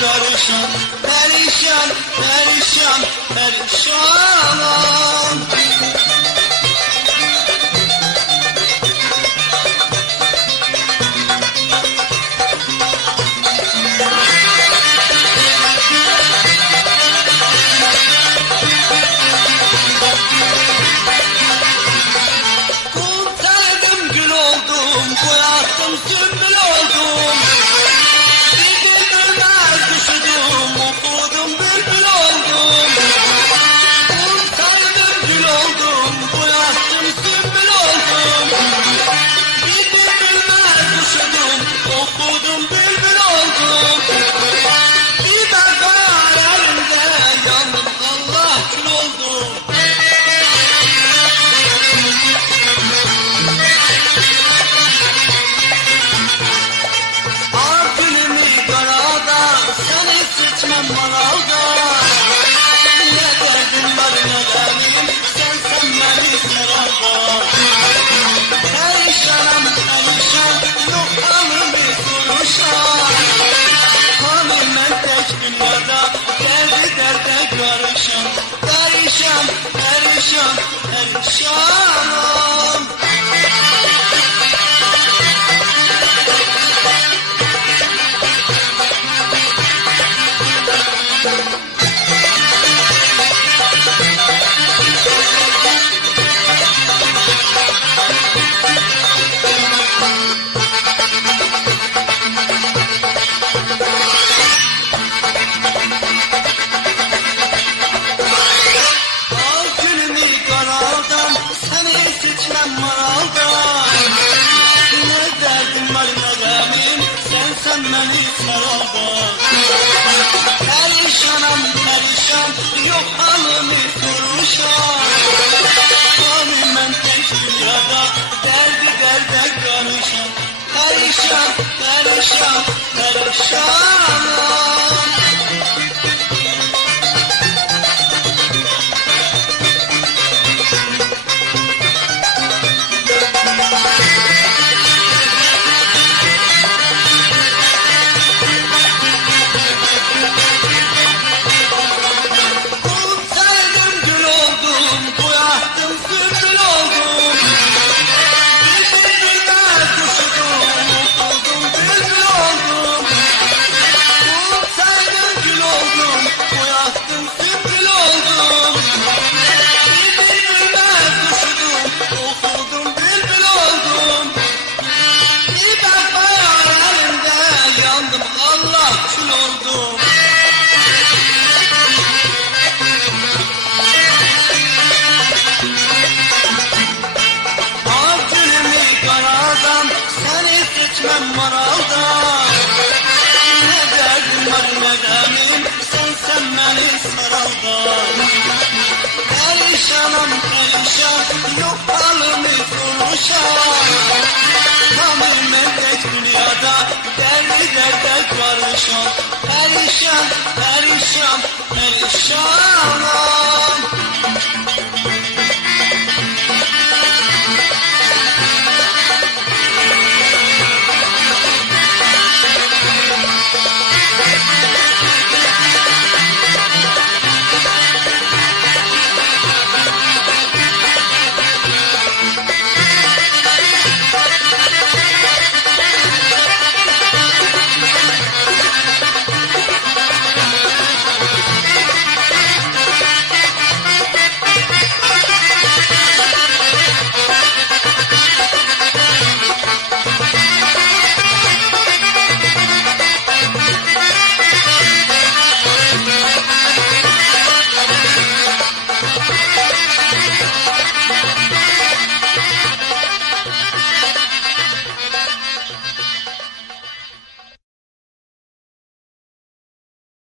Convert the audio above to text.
karışan, perişan, perişan, perişanım. Kurtardım, gül oldum, boyattım, sümbül oldum. Manalda ne derdin var ne derdim, sen beni saralda. Perişanım perişan, yok hanım bir duruşan. Hanım ben tek dünyada, derdi derde karışan. Perişan, perişan, perişanım. Sen beni saralda. Perişanım perişan, yok halimi duruşan. Hanım ben tek dünyada, derdi derde karışan. Perişan, perişan, perişanım. Allah kül oldum. Acilimi karadan, seni seçmem maraldan. Ne derdim var ne demim, sen beni saraldan. Perişanım perişan, yok halimi konuşan. Hanım tek dünyada, derdi derde karışan. Perişan,